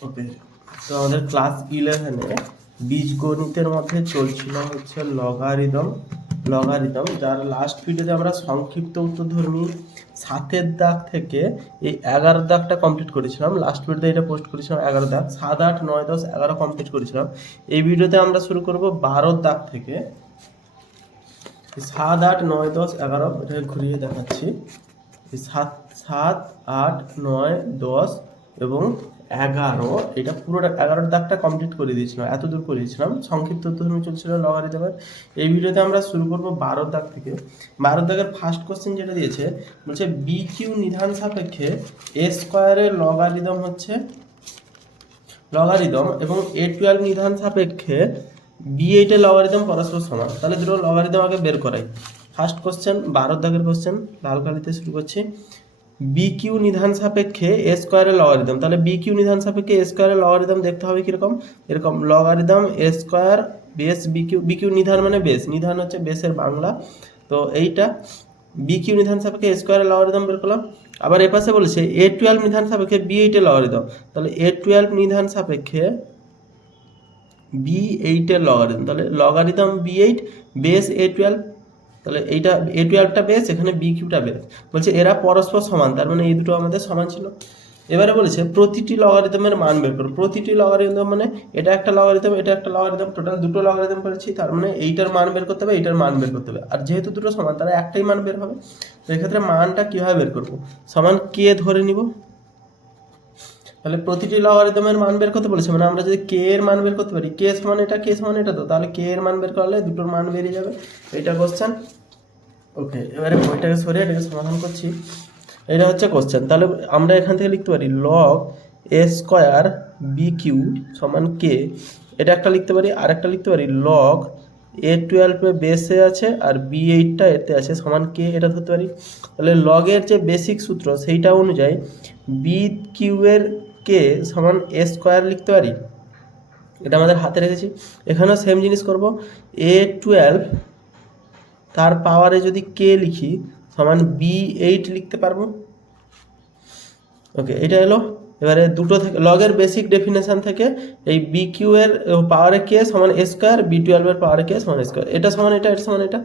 ওকে, তো আমাদের ক্লাস ইলেভেনে বীজগণিতের মধ্যে চলছিল হচ্ছে লগারিদম লগারিদম যার লাস্ট ভিডিওতে আমরা সংক্ষিপ্ত উত্তরধর্মী সাতের দাগ থেকে এই এগারো দাগটা কমপ্লিট করেছিলাম। লাস্ট ভিডিওতে এটা পোস্ট করেছিলাম, এগারো দাগ। সাত, আট, নয়, দশ, এগারো কমপ্লিট করেছিলাম। এই ভিডিওতে আমরা শুরু করব বারো দাগ থেকে। সাত, আট, নয়, দশ, এগারো, এটা ঘুরিয়ে দেখাচ্ছি। সাত সাত, আট, নয়, দশ এবং এগারো, এটা পুরোটা এগারোর দাগটা কমপ্লিট করে দিয়েছিলাম এত দূর করে দিয়েছিলাম। সংক্ষিপ্ত উত্তরধর্মী চলছিল লগারিদমের এই ভিডিওতে আমরা শুরু করব বারো দাগ থেকে। বারো দাগের ফার্স্ট কোশ্চেন যেটা দিয়েছে, বলছে বি কিউ নিধান সাপেক্ষে এ স্কোয়ারের লগারিদম হচ্ছে লগারিদম এবং এ টুয়েলভ নিধান সাপেক্ষে বি এইটের লগারিদম পরস্পর সমান। তাহলে দুটো লগারিদম আগে বের করাই। ফার্স্ট কোশ্চেন বারো দাগের কোশ্চেন লাল কালিতে শুরু করছি। বি কিউ নিধান সাপেক্ষে এ স্কোয়ারের লগারিদম তাহলে বি কিউ নিধান সাপেক্ষে এ স্কোয়ারের লগারিদম দেখতে হবে কীরকম? এরকম logarithm A square base B Q B Q নিধান মানে বেস নিধান হচ্ছে বেসের বাংলা। তো এইটা বি কিউ নিধান সাপেক্ষে এ স্কোয়ারের লগারিদম বের করলাম। আবার এপাশে বলেছে এ টুয়েলভ নিধান সাপেক্ষে বি এইটের লগারিদম তাহলে এ টুয়েলভ নিধান সাপেক্ষে বি এইটের লগারিদম তাহলে logarithm B eight base A twelve তাহলে এইটা এ টুয়েলভটা বেস এখানে বি কিউটা বেস বলছে এরা পরস্পর সমান, তার মানে এই দুটো আমাদের সমান ছিল। এবারে বলেছে, প্রতিটি লগারিদমের মান বের করো। প্রতিটি লগারিদম মানে এটা একটা লগারিদম এটা একটা লগারিদম টোটাল দুটো লগারিদম করেছি তার মানে এইটার মান বের করতে হবে, এইটার মান বের করতে হবে। আর যেহেতু দুটো সমান তারা একটাই মান বের হবে। তো এক্ষেত্রে মানটা কীভাবে বের করব? সমান কে ধরে নিব? তাহলে প্রতিটি লগারিদমের মান বের করতে বলেছে মানে আমরা যদি কে এর মান বের করতে পারি কে সমান এটা কে সমান এটা তো, তাহলে কে এর মান বের করলে দুটোর মান বেরিয়ে যাবে। এটা কোশ্চেন ওকে এবারে বইটাকে সরিয়ে এটাকে সমাধান করছি। এটা হচ্ছে কোশ্চেন তাহলে আমরা এখান থেকে লিখতে পারি log A square B Q সমান কে এটা একটা লিখতে পারি, আর একটা লিখতে পারি লগ এ টুয়েলভে বেসে আছে, আর বি এইটটা এতে আছে, সমান কে এটা ধরতে পারি। তাহলে লগের যে বেসিক সূত্র, সেইটা অনুযায়ী বি কিউয়ের কে সমান এ স্কোয়ার লিখতে পারি? এটা আমাদের হাতে রেখেছি। এখানেও সেম জিনিস করব। এ টুয়েলভ তার পাওয়ারে যদি কে লিখি, সমান বি এইট লিখতে পারব। ওকে এটা এলো এবারে দুটো থেকে লগের বেসিক ডেফিনেশন থেকে এই বি কিউ এর পাওয়ারে কে সমান এ স্কোয়ার বি টুয়েলভের পাওয়ারে কে সমান স্কোয়ার এটা সমান এটা এটা সমান এটা?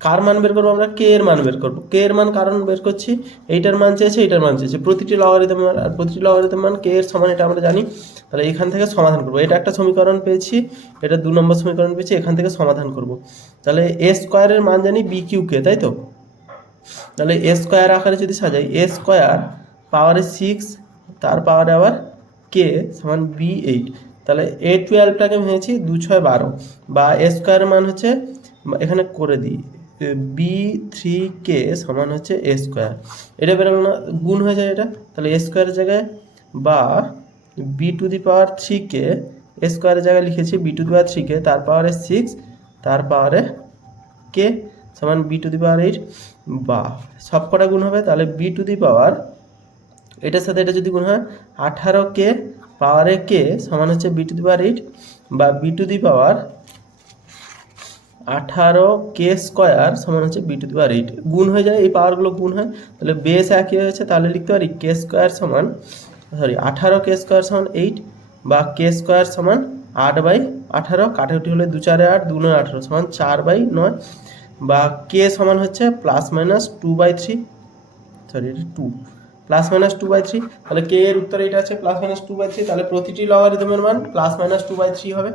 কার মান বের করব আমরা? কে এর মান বের করব। কে এর মান কারণ বের করছি? এইটার মান চেয়েছে, এইটার মান চেয়েছে। প্রতিটি লগারিদম মান, আর প্রতিটি লগারিদম মান কে এর সমান, এটা আমরা জানি। তাহলে এখান থেকে সমাধান করব। এটা একটা সমীকরণ পেয়েছি। এটা দু নম্বর সমীকরণ পেয়েছি। এখান থেকে সমাধান করব। তাহলে এ স্কোয়ারের মান জানি বি কিউ কে তাই তো? তাহলে এ স্কোয়ার আকারে যদি সাজাই এ স্কোয়ার পাওয়ারে সিক্স তার পাওয়ারে আবার কে সমান বি এইট তাহলে এ টুয়েলভটাকে ভেঙেছি দু ছয় বারো। বা এ স্কোয়ারের মান হচ্ছে, এখানে করে দিই। বি থ্রি কে সমান হচ্ছে এ স্কোয়ার এটা বেরোলো না, গুণ হয়ে যায় এটা। তাহলে এ স্কোয়ারের জায়গায় বা B to the power three K A স্কোয়ারের জায়গায় লিখেছি B to the power three কে তার পাওয়ারে সিক্স তার পাওয়ারে কে সমান B to the power eight বা সব কটা গুণ হবে, তাহলে বি টু দি পাওয়ার এটার সাথে এটা যদি গুণ হয়, আঠারো কে পাওয়ারে কে সমান হচ্ছে B to the power eight বা বি টু দি পাওয়ার আঠারো কে স্কোয়ার সমান হচ্ছে B to the power eight গুণ হয়ে যায়, এই পাওয়ারগুলো গুণ হয়। তাহলে বেস একই হয়েছে, তাহলে লিখতে পারি কে স্কোয়ার সমান সরি আঠারো কে স্কোয়ার সমান এইট বা কে স্কোয়ার সমান আট বাই আঠারো। কাটাকুটি হলে দু চারে আট, দু নয় আঠারো, সমান চার বাই নয়। বা কে সমান হচ্ছে plus minus two by three sorry two plus minus two by three তাহলে কে এর উত্তর এটা আছে plus minus two by three তাহলে প্রতিটি লগারিদমের মান plus minus two by three হবে।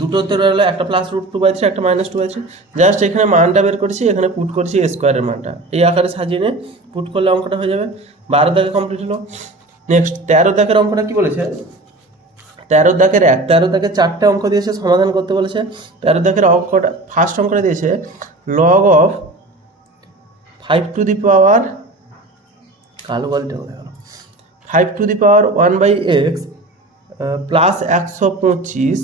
দুটো উত্তর হলো একটা plus root two by three একটা মাইনাস টু বাই জাস্ট এখানে মানটা বের করেছি, এখানে পুট করেছি স্কোয়ারের মানটা। এই আকারে সাজিয়ে নিয়ে পুট করলে অঙ্কটা হয়ে যাবে। বারো দাগে কমপ্লিট হলো। নেক্সট তেরো দাগের অঙ্কটা কি বলেছে? তেরো দাগের এক, তেরো দাগের চারটে অঙ্ক দিয়েছে, সমাধান করতে বলেছে। তেরো দাগের অঙ্কটা ফার্স্ট অঙ্কটা দিয়েছে log of five to the power কালো গলিটা হয়ে গেল? Five to the power one by X plus একশো পঁচিশ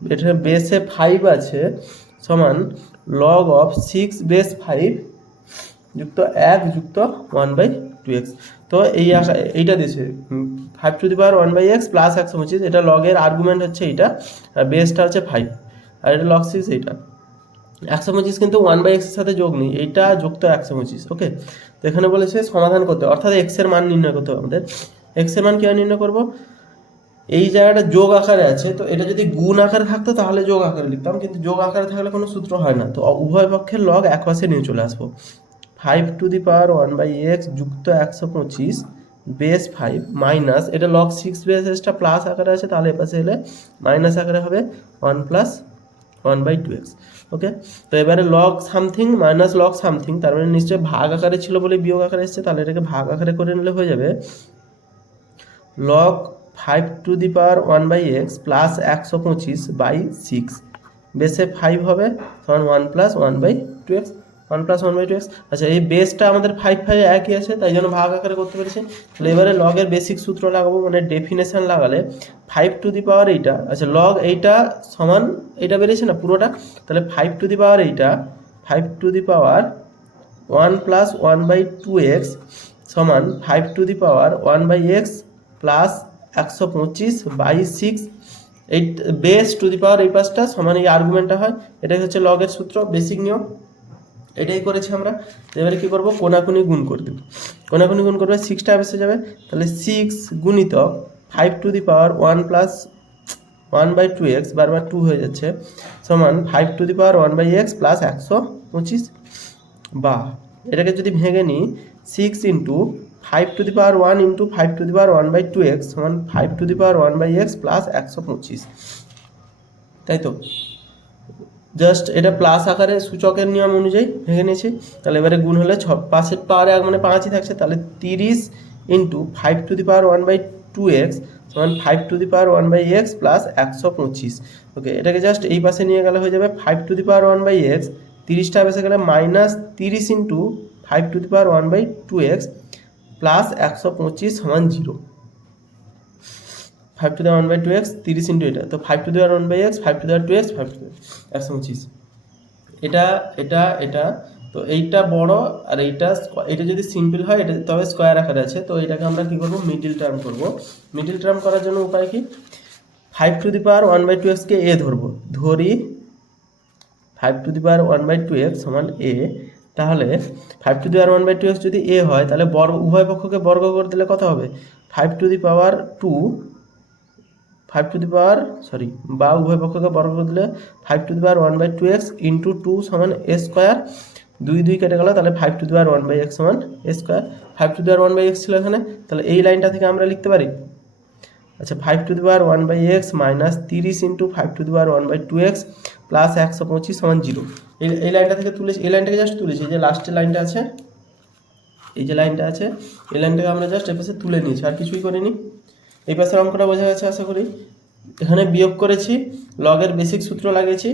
এটা বেসে ফাইভ আছে, সমান log of six base five যুক্ত এক যুক্ত ওয়ান বাই টু এক্স তো এই এইটা দিয়েছে। Five to the power one by X plus একশো পঁচিশ এটা লগের আর্গুমেন্ট হচ্ছে এইটা, আর বেসটা হচ্ছে ফাইভ আর এটা লগ সিক্স এইটা। একশো পঁচিশ কিন্তু ওয়ান বাই এক্সের সাথে যোগ নেই, এইটা যুক্ত একশো পঁচিশ ওকে তো এখানে বলেছে সমাধান করতে, অর্থাৎ এক্সের মান নির্ণয় করতে হবে আমাদের। এক্সের মান কীভাবে নির্ণয় করব? এই জায়গাটা যোগ আকারে আছে, তো এটা যদি গুণ আকারে থাকতো তাহলে যোগ আকারে লিখতাম, কিন্তু যোগ আকারে থাকলে কোনো সূত্র হয় না। তো উভয় পক্ষের লগ এক পাশে নিয়ে চলে আসব। Five to the power one by X যুক্ত একশো পঁচিশ বেস ফাইভ মাইনাস এটা লগ সিক্স বেস এসটা প্লাস আকারে আছে, তাহলে এপাশে এলে মাইনাস আকারে হবে one plus one by two X okay তো এবারে log something minus log something তার মানে নিশ্চয়ই ভাগ আকারে ছিল বলে বিয়োগ আকারে এসছে, তাহলে এটাকে ভাগ আকারে করে নিলে হয়ে যাবে log five to the power one by X plus একশো পঁচিশ বাই সিক্স বেসে ফাইভ হবে, তখন one plus one by two X one plus one by two X আচ্ছা এই বেসটা আমাদের ফাইভ ফাইভ একই আছে, তাই জন্য ভাগ আকারে করতে পেরেছি। তাহলে এবারে লগের বেসিক সূত্র লাগাবো মানে ডেফিনেশন লাগালে ফাইভ টু দি পাওয়ার এইটা। আচ্ছা লগ এইটা সমান, এইটা বেরিয়েছে না পুরোটা? তাহলে ফাইভ টু দি পাওয়ার এইটা five to the power one plus one by two X সমান five to the power one by X plus একশো পঁচিশ বাই সিক্স এই বেস টু দি পাওয়ার এই পাঁচটা, সমান এই আর্গুমেন্টটা হয়। এটাই হচ্ছে লগের সূত্র, বেসিক নিয়ম। এটাই করেছি আমরা। এবারে কী করব? কোনাকুনি গুণ করে দেবো। কোনাকুনি গুণ করবে সিক্সটা বেসে যাবে। তাহলে সিক্স গুণিতক five to the power one plus one by two X বারবার টু হয়ে যাচ্ছে, সমান five to the power one by X plus একশো পঁচিশ বা এটাকে যদি ভেঙে নিই six into five to the power one into five to the power one by two X সমান five to the power one by X plus একশো পঁচিশ। তাই তো? জাস্ট এটা প্লাস আকারে সূচকের নিয়ম অনুযায়ী ভেঙে নিয়েছি। তাহলে এবারে গুণ হলে ছ পাঁচের পাওয়ারে এক মানে পাঁচই থাকছে, তাহলে তিরিশ into five to the power one by two X সমান five to the power one by X plus একশো পঁচিশ। ওকে এটাকে জাস্ট এই পাশে নিয়ে গেলে হয়ে যাবে five to the power one by X তিরিশটা বেসে গেলে মাইনাস তিরিশ into five to the power one by two X plus একশো পঁচিশ সমান zero five to the power one by two X তিরিশ ইন্টু এটা। তো five to the power one by X five to the power two X five to একশো পঁচিশ এটা এটা এটা, তো এইটা বড় আর এইটা এটা যদি সিম্পল হয়, এটা তবে স্কোয়ার আকারে আছে। তো এটাকে আমরা কি করব? মিডিল টার্ম করব। মিডিল টার্ম করার জন্য উপায় কি? Five to the power one by two এক্সকে এ ধরবো। ধরি five to the power one by two X সমান এ তাহলে five to the power one by two X যদি এ হয়, তাহলে বর্গ, উভয় পক্ষকে বর্গ করে দিলে কত হবে? Five to the power two five to the power sorry বা উভয় পক্ষকে বর্গ করে দিলে five to the power one by two X into two সমান এ স্কোয়ার দুই দুই কেটে গেল, তাহলে five to the power one by X সমান A square five to the power one by X ছিল এখানে, তাহলে এই লাইনটা থেকে আমরা লিখতে পারি? আচ্ছা five to the power one by X minus তিরিশ into five to the power one by two X plus একশো পঁচিশ সমান জিরো এই লাইনটা থেকে তুলেছি, এই লাইনটাকে জাস্ট তুলেছি, এই যে লাস্টের লাইনটা আছে, এই যে লাইনটা আছে, এই লাইনটাকে আমরা জাস্ট এপাশে তুলে নিয়েছি, আর কিছুই করিনি। এই পাশের অঙ্কটা বোঝা গেছে আশা করি। এখানে বিয়োগ করেছি লগের বেসিক সূত্র লাগিয়েছি,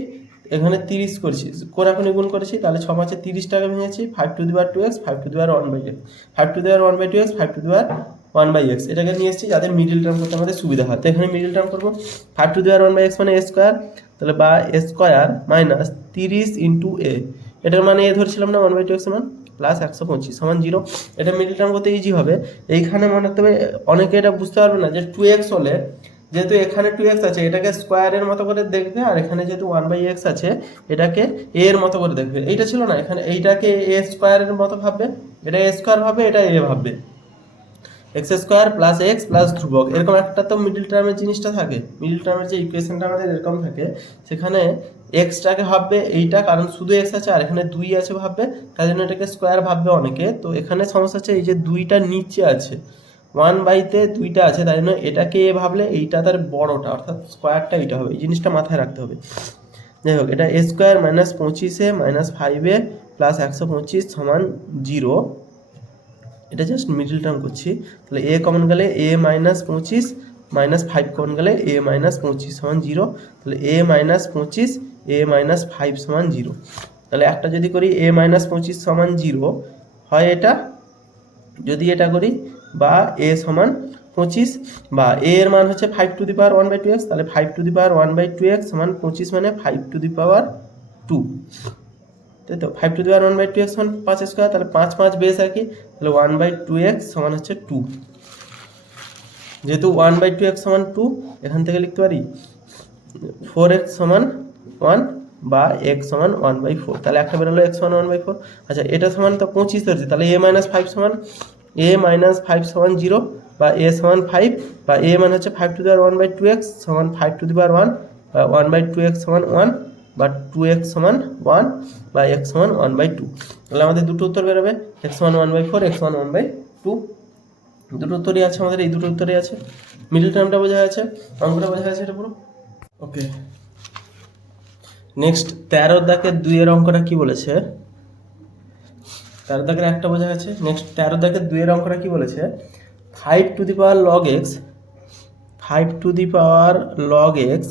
এখানে তিরিশ করেছি কোনাকুনি গুণ করেছি, তাহলে ছ মাসে তিরিশ টাকা ভেঙেছি five to the power two X five to the power one by X five to the power one by two X five to the power one by X এটাকে নিয়ে এসেছি যাদের মিডিল টার্ম করতে আমাদের সুবিধা হয়। তো এখানে মিডিল টার্ম করব five to the power one by X মানে এ স্কোয়ার তাহলে বা এ স্কোয়ার মাইনাস তিরিশ ইন্টু এ এটার মানে এ ধরছিলাম না ওয়ান বাই টু এক্স সমান প্লাস একশো পঁচিশ, সমান জিরো এটা মিডিল টার্ম করতে ইজি হবে। এইখানে মনে রাখতে হবে, অনেকে এটা বুঝতে পারবে না যে টু এক্স হলে যেহেতু এখানে টু এক্স আছে, এটাকে স্কোয়ারের মতো করে দেখবে, আর এখানে যেহেতু ওয়ান বাই এক্স আছে, এটাকে এ এর মতো করে দেখবে। এইটা ছিল না, এখানে এইটাকে এ স্কোয়ারের মতো ভাববে, এটা এ স্কোয়ার ভাববে, এটা এ ভাববে। X square plus X plus ধ্রুবক, এরকম একটা তো মিডিল টার্মের জিনিসটা থাকে। মিডিল টার্মের যে ইকুয়েশনটা আমাদের এরকম থাকে, সেখানে এক্সটাকে ভাববে এইটা, কারণ শুধু এক্স আছে, আর এখানে দুই আছে ভাববে, তার জন্য এটাকে স্কোয়ার ভাববে অনেকে। তো এখানে সমস্যা হচ্ছে এই যে দুইটা নিচে আছে ওয়ান বাইতে দুইটা আছে তাই জন্য এটাকে এ ভাবলে এইটা তার বড়টা, অর্থাৎ স্কোয়ারটা এইটা হবে, এই জিনিসটা মাথায় রাখতে হবে। যাই হোক, এটা এ স্কোয়ার মাইনাস পঁচিশে মাইনাস ফাইভে প্লাস একশো পঁচিশ সমান জিরো এটা জাস্ট মিডিল টার্ম করছি। তাহলে এ কমন গেলে এ মাইনাস পঁচিশ মাইনাস ফাইভ কমন গেলে এ মাইনাস পঁচিশ সমান জিরো তাহলে এ মাইনাস পঁচিশ এ মাইনাস ফাইভ সমান জিরো তাহলে একটা যদি করি এ মাইনাস পঁচিশ সমান জিরো হয় এটা? যদি এটা করি বা এ সমান পঁচিশ, বা এ এর মান হচ্ছে five to the power one by two X তাহলে five to the power one by two X সমান পঁচিশ মানে five to the power two তাই তো five to the one by two X সমান পাঁচ স্কোয়ার তাহলে পাঁচ পাঁচ বেস আর কি, তাহলে ওয়ান বাই টু এক্স সমান হচ্ছে টু যেহেতু ওয়ান বাই টু এক্স সমান টু এখান থেকে লিখতে পারি ফোর এক্স সমান ওয়ান বা এক্স সমান ওয়ান বাই ফোর তাহলে একটা বেরোলো এক্স সমান ওয়ান বাই ফোর আচ্ছা এটা সমান তো পঁচিশ ধরছি, তাহলে এ মাইনাস ফাইভ সমান এ মাইনাস ফাইভ সমান জিরো বা এ সমান ফাইভ বা এ মানে হচ্ছে five to the one by two X সমান ফাইভ টু দি ওয়ান বা ওয়ান বাই টু এক্স সমান ওয়ান বা টু এক্স সমান ওয়ান বা এক্স সমান ওয়ান বাই টু তাহলে আমাদের দুটো উত্তর বেরোবে এক্স সমান ওয়ান বাই ফোর এক্স সমান ওয়ান বাই টু দুটো উত্তরই আছে আমাদের, এই দুটো উত্তরই আছে। মিডল টার্মটা বোঝা যাচ্ছে অঙ্কটা বোঝা যাচ্ছে এটা পুরো। ওকে নেক্সট তেরো দাগের দুইয়ের অঙ্কটা কি বলেছে? তেরো দাগের একটা বোঝা গেছে। নেক্সট তেরো দাগের দুইয়ের অঙ্কটা কি বলেছে? Five to the power log X five to the power log X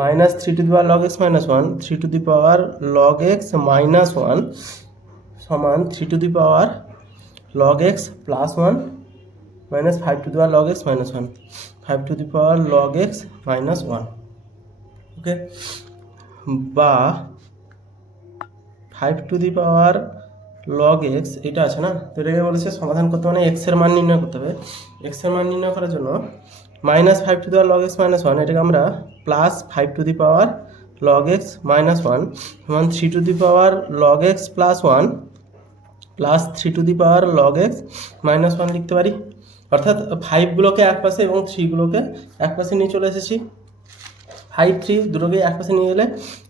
minus three to the power log X minus one, three to the power log X minus one সমান three to the power log X plus one minus five to the power log X minus one. Five to the power log X minus one. Okay বা five to the power log X এটা আছে না? তো এটাকে বলেছে সমাধান করতে মানে এক্সের মান নির্ণয় করতে হবে। এক্সের মান নির্ণয় করার জন্য minus five to the power log X minus one এটাকে আমরা plus five to the power log X minus one সমান three to the power log X plus one plus three to the power log X minus one লিখতে পারি। অর্থাৎ ফাইভগুলোকে এক পাশে এবং থ্রিগুলোকে এক পাশে নিয়ে চলে এসেছি। ফাইভ থ্রি দুটোকে এক পাশে নিয়ে গেলে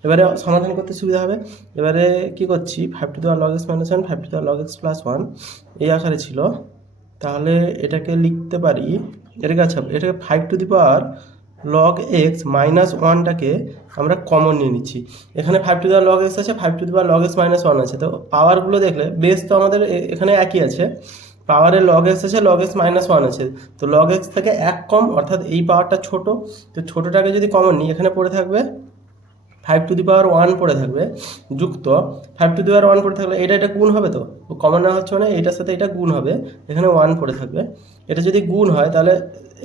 এবারে সমাধান করতে সুবিধা হবে। এবারে কি করছি? Five to the power log X minus one five to the power log X plus one এই আকারে ছিল। তাহলে এটাকে লিখতে পারি এটাকে আচ্ছা এটাকে five to the power log x minus ওয়ানটাকে আমরা কমন নিয়ে নিচ্ছি। এখানে ফাইভ টু দেওয়ার লগ এক্স আছে five to the power log x minus one আছে। তো পাওয়ারগুলো দেখলে বেস তো আমাদের এখানে একই আছে। পাওয়ারের লগ এক্স আছে লগ এক্স মাইনাস ওয়ান আছে। তো লগ এক্স থেকে এক কম, অর্থাৎ এই পাওয়ারটা ছোট। তো ছোটোটাকে যদি কমন নিই, এখানে পড়ে থাকবে five to the power one পড়ে থাকবে, যুক্ত। Five to the power one পড়ে থাকলে এটা এটা গুণ হবে তো? কমন না হচ্ছে মানে এটার সাথে এটা গুণ হবে, এখানে ওয়ান পড়ে থাকবে। এটা যদি গুণ হয় তাহলে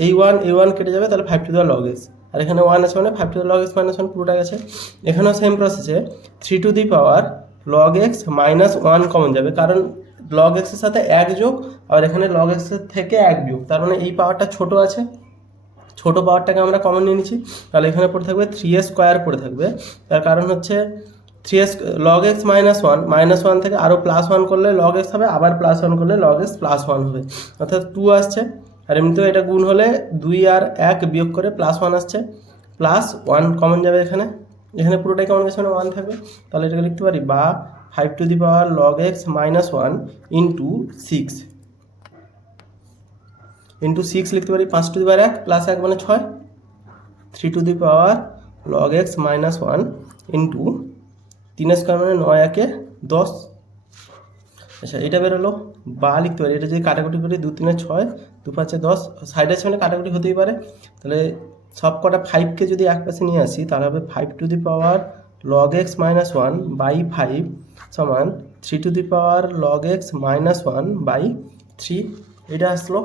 এই ওয়ান এই ওয়ান কেটে যাবে, তাহলে ফাইভ টু দি পাওয়ার আর এখানে ওয়ান আছে মানে five to the log x minus one পুরোটা গেছে। এখানেও সেম প্রসেসে three to the power log x minus one common যাবে, কারণ লগ এক্সের সাথে এক যোগ, আর এখানে লগ এক্সের থেকে এক যোগ তার মানে এই পাওয়ারটা ছোট আছে। ছোট পাওয়ারটাকে আমরা কমন নিয়ে নিচ্ছি। তাহলে এখানে পড়ে থাকবে থ্রি এ স্কোয়ার পড়ে থাকবে। তার কারণ হচ্ছে three S log x minus one minus one থেকে আরও প্লাস ওয়ান করলে লগ এক্স হবে, আবার প্লাস ওয়ান করলে লগ এক্স প্লাস ওয়ান হবে। অর্থাৎ টু আসছে। আর এমনিতেও এটা গুণ হলে দুই আর এক বিয়োগ করে প্লাস ওয়ান আসছে। প্লাস ওয়ান কমন যাবে এখানে। এখানে পুরোটাই কমন গেছে? মানে ওয়ান থাকবে। তাহলে এটাকে লিখতে পারি বা five to the power log x minus one into six into six লিখতে পারি পাঁচ টু দি পাওয়ার এক প্লাস এক মানে ছয়। Three to the power log x minus one into তিন স্কোয়ার মানে নয়, একে দশ। আচ্ছা এটা বেরোলো। বা লিখতে পারি, এটা যদি কাটাকুটি করি, দু তিনে ছয়, দু পাঁচে দশ সাইড আছে মানে কাটাকুটি হতেই পারে। তাহলে সব কটা ফাইভকে যদি এক পাশে নিয়ে আসি, তাহলে হবে five to the power log x minus one by five সমান three to the power log x minus one by three এটা আসলো।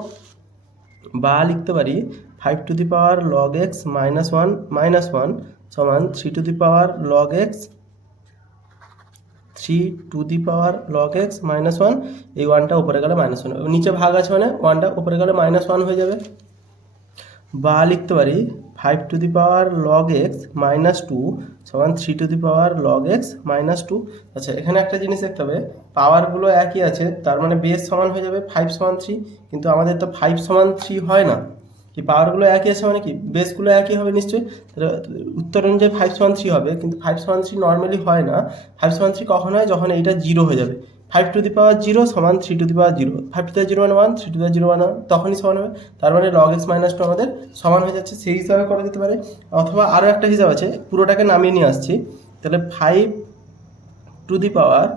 বা লিখতে পারি five to the power log x minus one minus one সমান three to the power log x three to the power log x minus one এই ওয়ানটা উপরে গেলে মাইনাস ওয়ান নিচে ভাগ আছে মানে ওয়ানটা উপরে গেলে মাইনাস ওয়ান হয়ে যাবে। বা লিখতে পারি five to the power log x minus two সমান three to the power log x minus two আচ্ছা এখানে একটা জিনিস দেখতে হবে। পাওয়ারগুলো একই আছে, তার মানে বেস সমান হয়ে যাবে ফাইভ সমান থ্রি কিন্তু আমাদের তো ফাইভ সমান থ্রি হয় না। কি পাওয়ারগুলো একই আছে মানে কি? বেসগুলো একই হবে নিশ্চয়ই? উত্তর অনুযায়ী ফাইভ সমান থ্রি হবে, কিন্তু ফাইভ সমান থ্রি নর্মালি হয় না। ফাইভ সমান থ্রি কখন হয়? যখন এইটা জিরো হয়ে যাবে। Five to the power zero সমান three to the power zero five to the zero one one three to the zero one one তখনই সমান হবে। তার মানে লগ এক্স মাইনাস টু আমাদের সমান হয়ে যাচ্ছে। সেই হিসাবে করা যেতে পারে। অথবা আরও একটা হিসাব আছে, পুরোটাকে নামিয়ে নিয়ে আসছি। তাহলে five to the power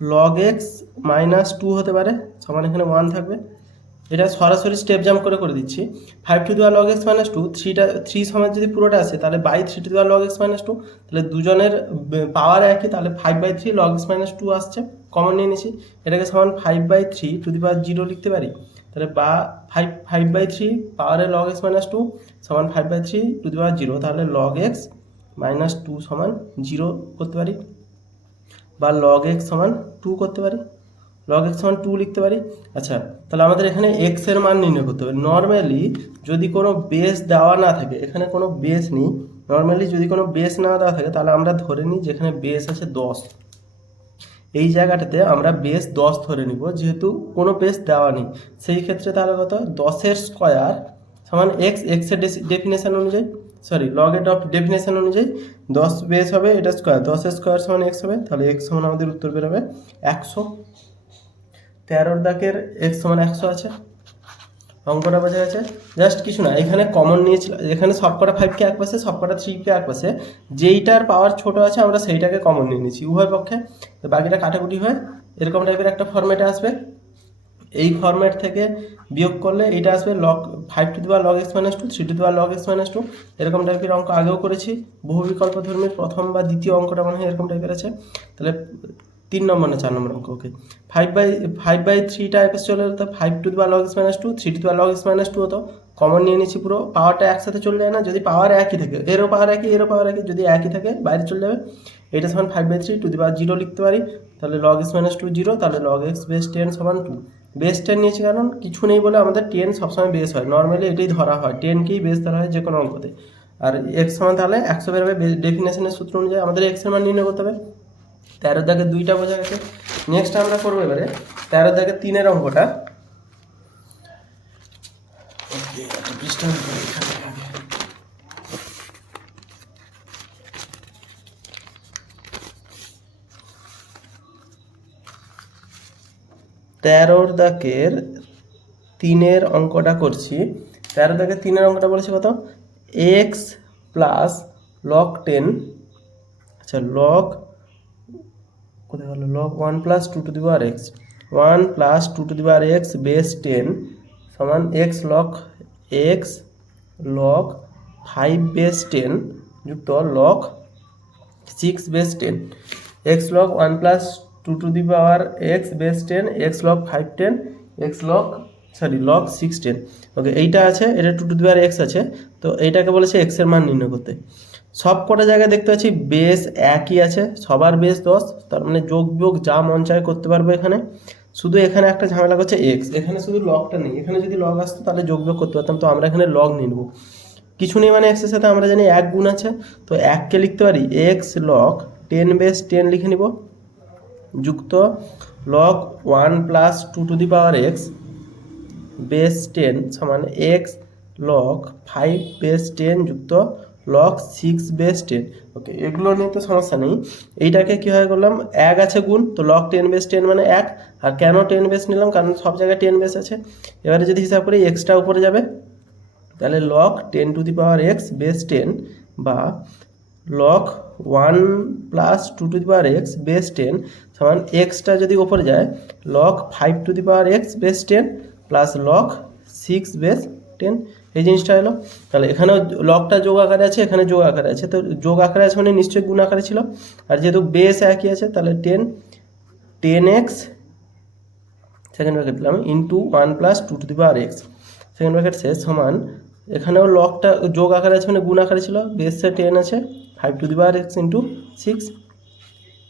log x minus two হতে পারে, সমান এখানে ওয়ান থাকবে। এটা সরাসরি স্টেপ জাম্প করে করে দিচ্ছি। ফাইভ টু দেওয়ার লগ এক্স মাইনাস টু থ্রিটা থ্রি সময় যদি পুরোটা আসে, তাহলে বাই থ্রি টু দেওয়ার লগ এক্স মাইনাস টু তাহলে দুজনের পাওয়ার একই, তাহলে five by three log x minus two আসছে। কমন নিয়ে নিছি এটাকে সমান five by three to the power zero লিখতে পারি। তাহলে বা ফাইভ ফাইভ বাই থ্রি পাওয়ারের লগ এক্স মাইনাস টু সমান five by three to the power zero তাহলে লগ এক্স মাইনাস টু সমান জিরো করতে পারি। বা লগ এক্স সমান টু করতে পারি। লগ এক্স সমান টু লিখতে পারি। আচ্ছা তাহলে আমাদের এখানে এক্সের মান নির্ণয় করতে হবে। নর্মালি যদি কোনো বেস দেওয়া না থাকে, এখানে কোনো বেস নেই নর্মালি যদি কোনো বেস না দেওয়া থাকে, তাহলে আমরা ধরে নিই যেখানে বেস আছে দশ। এই জায়গাটাতে আমরা বেস দশ ধরে নিব, যেহেতু কোনো বেস দেওয়া নেই। সেই ক্ষেত্রে তাহলে কত? দশের স্কোয়ার সমান এক্স এক্সের ডেফিনেশন অনুযায়ী সরি লগেট অফ ডেফিনেশন অনুযায়ী দশ বেস হবে, এটা স্কোয়ার দশ স্কোয়ার সমান এক্স হবে, তাহলে এক্স সমান আমাদের উত্তর বেরোবে একশো। তেরোর দাগের এক্স সমান একশো আছে। অঙ্কটা বোঝা গেছে। জাস্ট কিছু না, এখানে কমন নিয়েছিল, এখানে সবকটা ফাইভকে এক পাশে, সবকটা থ্রিকে এক পাশে, যেইটার পাওয়ার ছোট আছে, আমরা সেইটাকে কমন নিয়ে নিয়েছি, উভয় পক্ষে। তো বাকিটা কাটাকুটি হয়, এরকম টাইপের একটা ফর্মেটে আসবে। এই ফরম্যাট থেকে বিয়োগ করলে এটা আসবে লগ ফাইভ টু দেওয়া log x minus two three to দেওয়া লগ এক্স মাইনাস টু এরকম টাইপের অঙ্ক আগেও করেছি। বহু বিকল্প ধর্মীর প্রথম বা দ্বিতীয় অঙ্কটা মনে হয় এরকম টাইপের আছে। তাহলে তিন নম্বর না, চার নম্বর অঙ্ক okay five by five by থ্রিটা এক্স চলে যেত ফাইভ টু দেওয়া log x minus two three to দেওয়া লগ এক্স মাইনাস টু হতো কমন নিয়ে নিচ্ছি পুরো। পাওয়ারটা একসাথে চলে যায় না, যদি পাওয়ার একই থাকে, এরও পাওয়ার একই, এরও পাওয়ার একই, যদি একই থাকে, বাইরে চলে যাবে। এটা সমান five by three to the zero লিখতে পারি। তাহলে log x minus two zero তাহলে লগ এক্স বেস টেন সমান টু বেস টেন নিয়েছি কারণ কিছু নেই বলে আমাদের টেন সবসময় বেস হয়। নর্মালি এটাই ধরা হয়। টেনকেই বেস ধরা হয় যে কোনো অঙ্কতে। আর এক্স সমান তাহলে একশো বেরোবে ডেফিনেশনের সূত্র অনুযায়ী আমাদের এক্সের মান নির্ণয় করতে হবে। তেরো দাগে দুইটা বোঝা গেছে। নেক্সট আমরা করব এবারে তেরো দাগে তিনের অঙ্কটা Okay, একটা পৃষ্ঠা আমি করি এখানে আগে। তেরোর দাগের তিনের অঙ্কটা করছি। তেরো দাগের তিনের অঙ্কটা বলেছি কত? এক্স প্লাস লক টেন আচ্ছা লক কোথায় গেল? Log one plus two to the power x one plus two to the power x base ten সমান x log x log five base ten যুক্ত log six base ten x log one plus two to the power x base ten x log five ten x log sorry log six ten okay এইটা আছে, এটা two to the power x আছে, তো এইটাকে বলেছে এক্সের মান নির্ণয় করতে। সব কটা জায়গায় দেখতে পাচ্ছি বেস একই আছে, সবার বেস দশ, তার মানে যোগ বিয়োগ যা মন চায় করতে পারব এখানে। শুধু এখানে একটা ঝামেলা করছে এক্স এখানে শুধু লগটা নেই, এখানে যদি লগ আসতো তাহলে যোগ বিয়োগ করতে পারতাম, তো আমরা এখানে লগ নেব। কিছু নেই মানে এক্সের সাথে, আমরা জানি এক গুণ আছে, তো এককে লিখতে পারি x log ten base ten লিখে নিব। যুক্ত log one plus two to the power x base ten সমান x log five base ten যুক্ত log six base ten okay এগুলো নিয়ে তো সমস্যা নেই। এইটাকে কীভাবে করলাম? এক আছে গুণ, তো লগ টেন বেস টেন মানে এক। আর কেন টেন বেস নিলাম? কারণ সব জায়গায় টেন বেস আছে। এবারে যদি হিসাব করি এক্সট্রা উপরে যাবে। তাহলে log ten to the power x base ten বা log one plus two to the power x base ten সমান এক্সটা যদি ওপরে যায় log five to the power x base ten plus log six base ten এই জিনিসটা এলো তাহলে এখানেও লগটা যোগ আকারে আছে, এখানে যোগ আকারে আছে। তো যোগ আকারে আছে মানে নিশ্চয়ই গুণ আকারে ছিল। আর যেহেতু বেস একই আছে, তাহলে ten ten x second bracket দিলাম into one plus two to the power x second bracket শেষ সমান, এখানেও লগটা যোগ আকারে আছে মানে গুণ আকারে ছিল বেসে টেন আছে। Five to the power x into six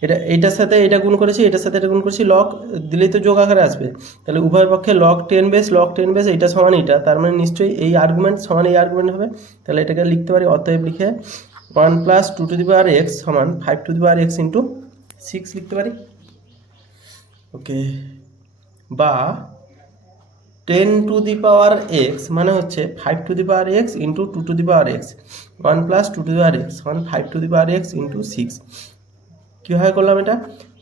এটা, এইটার সাথে এটা গুণ করেছি, এটার সাথে এটা গুণ করেছি লগ দিলেই তো যোগ আকারে আসবে। তাহলে উভয় পক্ষে log ten base log ten base এইটা সমান এইটা, তার মানে নিশ্চয়ই এই আর্গুমেন্ট সমান এই আর্গুমেন্ট হবে। তাহলে এটাকে লিখতে পারি, অতএব লিখে one plus two to the power x সমান five to the power x into six লিখতে পারি। ওকে বা ten to the power x মানে হচ্ছে five to the power x into two to the power x. One plus two to the power x, one five to the power x into six. কীভাবে করলাম এটা?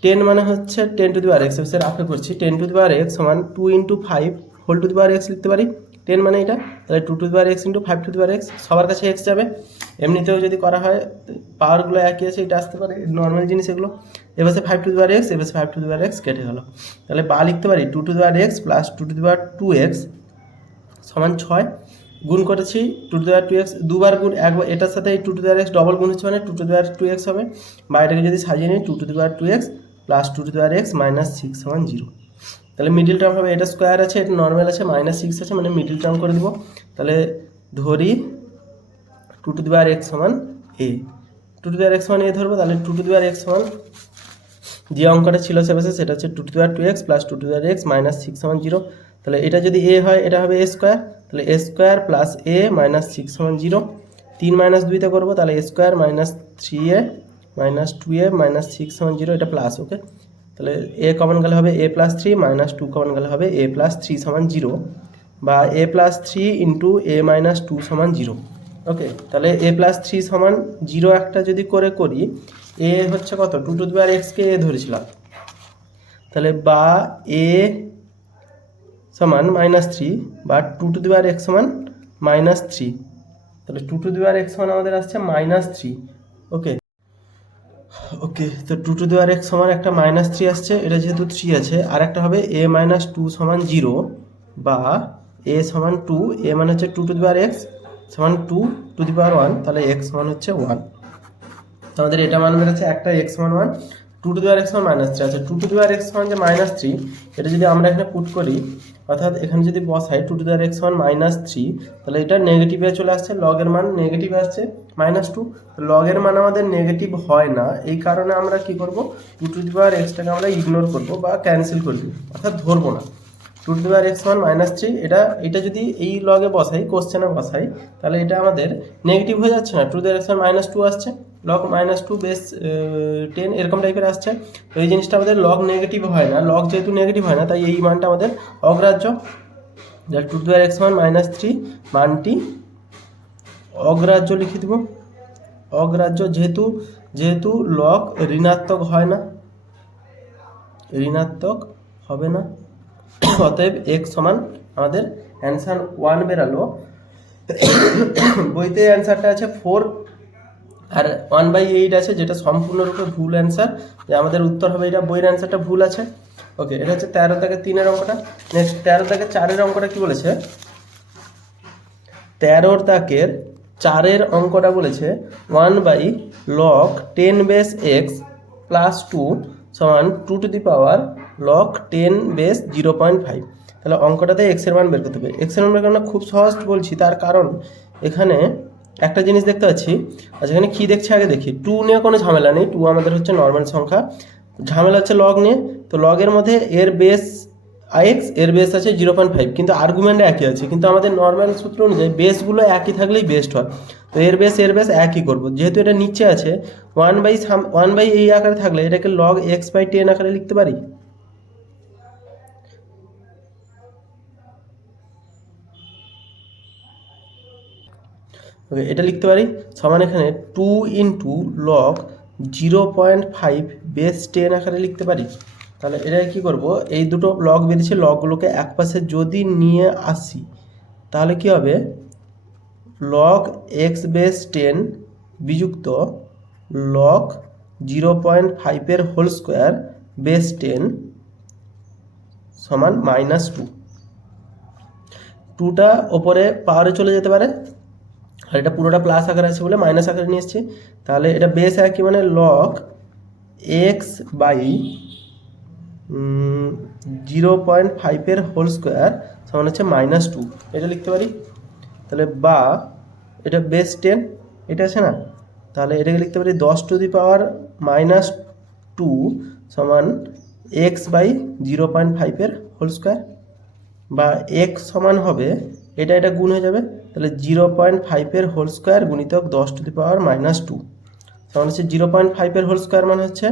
Ten মানে হচ্ছে ten to the power x. রাফে করছি ten two the power x সমান two into five whole two the power x লিখতে পারি? Ten মানে এটা তাহলে two two the power x into five two the power x সবার কাছে এক্স যাবে এমনিতেও যদি করা হয় পাওয়ারগুলো একই আছে এটা আসতে পারে নর্মাল জিনিস এগুলো এবার five to the power x এবার five to the power x কেটে গেল তাহলে বা লিখতে পারি two to the power x plus two to the power two x সমান ছয় গুণ করেছি টু টু দেওয়ার টু এক্স দুবার গুণ একবার এটার সাথে এই টু টু দেওয়ার এক্স ডবল গুণ হচ্ছে মানে টু টু দেওয়ার টু এক্স হবে বা এটাকে যদি সাজিয়ে নিই টু টু দেওয়ার two x plus two to দেওয়ার এক্স মাইনাস সিক্স সমান জিরো তাহলে মিডিল টার্ম হবে এটা স্কোয়ার আছে, এটা নর্মাল আছে মাইনাস সিক্স আছে মানে মিডিল টার্ম করে দেবো। তাহলে ধরি টু টু দেওয়ার এক্স সমান এ টু টু দেওয়ার এক্স সমান এ ধরবো, তাহলে টু টু দেওয়ার এক্স সমান যে অঙ্কটা ছিল সেভাবে সেটা হচ্ছে টু টু দেওয়ার two x plus two to দেওয়ার এক্স মাইনাস সিক্স সমান জিরো তাহলে এটা যদি এ হয়, এটা হবে এ স্কোয়ার তাহলে a square plus a minus six সমান জিরো তিন মাইনাস দুইতে করব, তাহলে a square minus three a minus two a minus six সমান জিরো এটা প্লাস ওকে তাহলে এ কমন গেলে হবে a plus three minus two common গেলে হবে এ প্লাস থ্রি সমান জিরো বা a plus three into a minus two সমান জিরো ওকে তাহলে এ প্লাস থ্রি সমান জিরো একটা যদি করে করি এ হচ্ছে কত? টু টু দুবার এক্সকে এ ধরেছিলাম। তাহলে বা এ সমান মাইনাস থ্রি বা টু টু দিবার এক্স সমান মাইনাস থ্রি তাহলে টু টু দিবার এক্স সমান আমাদের আসছে মাইনাস থ্রি ওকে ওকে তো টু টু দেওয়ার এক্স সমান একটা মাইনাস থ্রি আসছে, এটা যেহেতু থ্রি আছে আর একটা হবে এ মাইনাস টু সমান জিরো বা এ সমান টু এ মানে হচ্ছে টু টু দেওয়ার এক্স সমান two to the power one তাহলে এক্স সমান হচ্ছে ওয়ান তো আমাদের এটা মান বেরোচ্ছে একটা এক্স সমান ওয়ান টু টু দেওয়ার এক্স সমান মাইনাস থ্রি আছে টু টু দেওয়ার এক্স সমান যে মাইনাস থ্রি এটা যদি আমরা এখানে পুট করি অর্থাৎ এখানে যদি বসাই টু টু দেওয়ার এক্স সমান মাইনাস থ্রি তাহলে এটা নেগেটিভে চলে আসছে লগের মান নেগেটিভ আসছে মাইনাস টু লগের মান আমাদের নেগেটিভ হয় না, এই কারণে আমরা কি করব? টু টু দেওয়ার এক্সটাকে আমরা ইগনোর করব বা ক্যান্সেল করে অর্থাৎ ধরবো না। টু টু দেওয়ার এক্স ওয়ান মাইনাস থ্রি এটা এটা যদি এই লগে বসাই কোশ্চেনে বসাই, তাহলে এটা আমাদের নেগেটিভ হয়ে যাচ্ছে না টু দেওয়ার এক্স ওয়ান মাইনাস টু আসছে। Log minus two base ten এরকম টাইপের আসছে। তো এই জিনিসটা আমাদের লগ নেগেটিভ হয় না। লগ যেহেতু নেগেটিভ হয় না, তাই এই মানটা আমাদের অগ্রাহ্য। টু দেওয়ার এক্স ওয়ান মাইনাস থ্রি মানটি অগ্রাহ্য লিখে দেব। অগ্রাহ্য যেহেতু যেহেতু লগ ঋণাত্মক হয় না, ঋণাত্মক হবে না। অতএব এক্স সমান আমাদের অ্যান্সার ওয়ান বেরালো। বইতে অ্যান্সারটা আছে ফোর আর ওয়ান বাই এইট আছে, যেটা সম্পূর্ণরূপে ভুল অ্যান্সার যে আমাদের উত্তর হবে এটা, বইয়ের অ্যান্সারটা ভুল আছে। ওকে এটা হচ্ছে তেরো থেকে তিনের অঙ্কটা। নেক্সট তেরো থেকে চারের অঙ্কটা কি বলেছে? তেরোর তাকের চারের অঙ্কটা বলেছে one by log ten base x plus two সমান two to the power log ten base zero point five তাহলে অঙ্কটাতে এক্সের মান বের করতে হবে। এক্সের মান বের করানো খুব সহজ বলছি, তার কারণ এখানে একটা জিনিস দেখতে পাচ্ছি আচ্ছা এখানে কী দেখছি আগে দেখি। টু নিয়ে কোনো ঝামেলা নেই, টু আমাদের হচ্ছে নর্মাল সংখ্যা। ঝামেলা হচ্ছে লগ নিয়ে, তো লগের মধ্যে এর বেস আইএক্স এর বেস আছে জিরো পয়েন্ট ফাইভ কিন্তু আর্গুমেন্ট একই আছে, কিন্তু আমাদের নর্মাল সূত্র অনুযায়ী বেসগুলো একই থাকলেই বেস্ট হয়। তো এর বেস এর বেস একই করব। যেহেতু এটা নিচে আছে ওয়ান বাই ওয়ান বাই এই আকারে থাকলে এটাকে লগ এক্স বাই টেন আকারে লিখতে পারি? ওকে এটা লিখতে পারি? সমান এখানে two into log zero point five base ten আকারে লিখতে পারি। তাহলে এটা কি করব? এই দুটো লগ বেরিয়েছে লগগুলোকে এক পাশে যদি নিয়ে আসি, তাহলে কি হবে? লগ এক্স বেস টেন বিযুক্ত লগ জিরো পয়েন্ট ফাইভের হোল স্কোয়ার বেস টেন সমান মাইনাস টু টুটা ওপরে পাওয়ারে চলে যেতে পারে। আর এটা পুরোটা প্লাস আকারে আছে বলে মাইনাস আকারে নিয়ে এসেছি। তাহলে এটা বেস একই মানে log x by zero point ফাইভের হোল স্কোয়ার সমান হচ্ছে মাইনাস টু এটা লিখতে পারি? তাহলে বা, এটা বেস টেন এটা আছে না? তাহলে এটাকে লিখতে পারি দশ to the power minus two সমান এক্স বাই জিরো পয়েন্ট ফাইভের হোল স্কোয়ার বা এক্স সমান হবে এটা এটা গুণ হয়ে যাবে। তাহলে জিরো পয়েন্ট ফাইভের হোল স্কোয়ার গুণিতক দশ to the power minus two সমান হচ্ছে জিরো পয়েন্ট ফাইভের হোল স্কোয়ার মানে হচ্ছে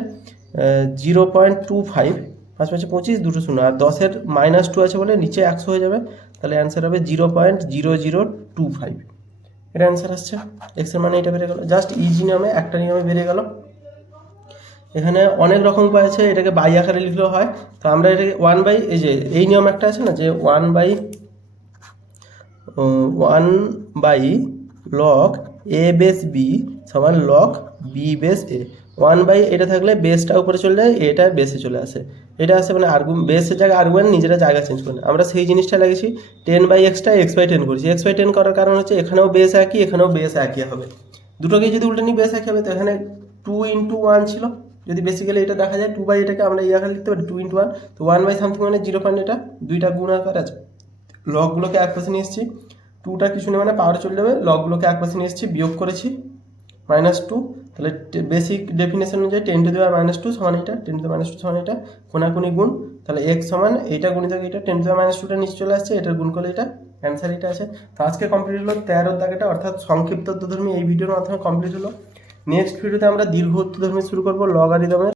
জিরো পয়েন্ট টু ফাইভ পাঁচ পাঁচে পঁচিশ দুটো শূন্য। আর দশের মাইনাস টু আছে বলে নিচে একশো হয়ে যাবে। তাহলে অ্যান্সার হবে zero point zero zero two five এটা অ্যান্সার আসছে। এক্সের মানে এটা বেড়ে গেল। জাস্ট ইজি নিয়মে একটা নিয়মে বেড়ে গেল। এখানে অনেক রকম উপায় আছে। এটাকে বাই আকারে লিখলেও হয়। তো আমরা এটাকে ওয়ান বাই এই যে, এই নিয়ম একটা আছে না যে one by one by log a base b সমান log b base a one by এটা থাকলে বেসটা উপরে চলে যায়, এটা বেসে চলে আসে। এটা আসে মানে আর্গু বেসের জায়গায় আর্গুমেন্ট নিজেরা জায়গা চেঞ্জ করে আমরা সেই জিনিসটা লাগিয়েছি টেন বাই এক্সটা এক্স বাই টেন করেছি। এক্স বাই টেন করার কারণ হচ্ছে এখানেও বেস একই, এখানেও বেস একই হবে। দুটোকে যদি উল্টে নিই, বেস একই হবে। তো এখানে টু ইন্টু ওয়ান ছিল। যদি বেসিক্যালি এটা দেখা যায় টু বাই এটাকে আমরা এই লিখতে পারি টু ইন্টু ওয়ান তো ওয়ান বাই সামথিং মানে জিরো পয়েন্ট এটা। দুইটা গুণ আকার আছে। লগগুলোকে এক পাশে নিয়ে এসেছি। টুটা কিছু নেই মানে পাওয়ার চলে যাবে। লগগুলোকে এক পাশে নিয়ে এসেছি, বিয়োগ করেছি মাইনাস টু তাহলে বেসিক ডেফিনেশন অনুযায়ী টেন টু দেওয়ার মাইনাস টু সমান এটা টেন টু মাইনাস টু সমান এটা, কোনাকুনি গুণ। তাহলে এক্স সমান, এইটা গুণিত এটা টেন টু মাইনাস টুটা নিচে চলে আসছে, এটার গুণ করলে এটা অ্যান্সার এটা আছে। তো আজকে কমপ্লিট হলো তেরোর দাগেটা অর্থাৎ সংক্ষিপ্ত উত্তরধর্মী এই ভিডিওর মাধ্যমে কমপ্লিট হলো। নেক্সট ভিডিওতে আমরা দীর্ঘ উত্তরধর্মী শুরু করব লগারিদমের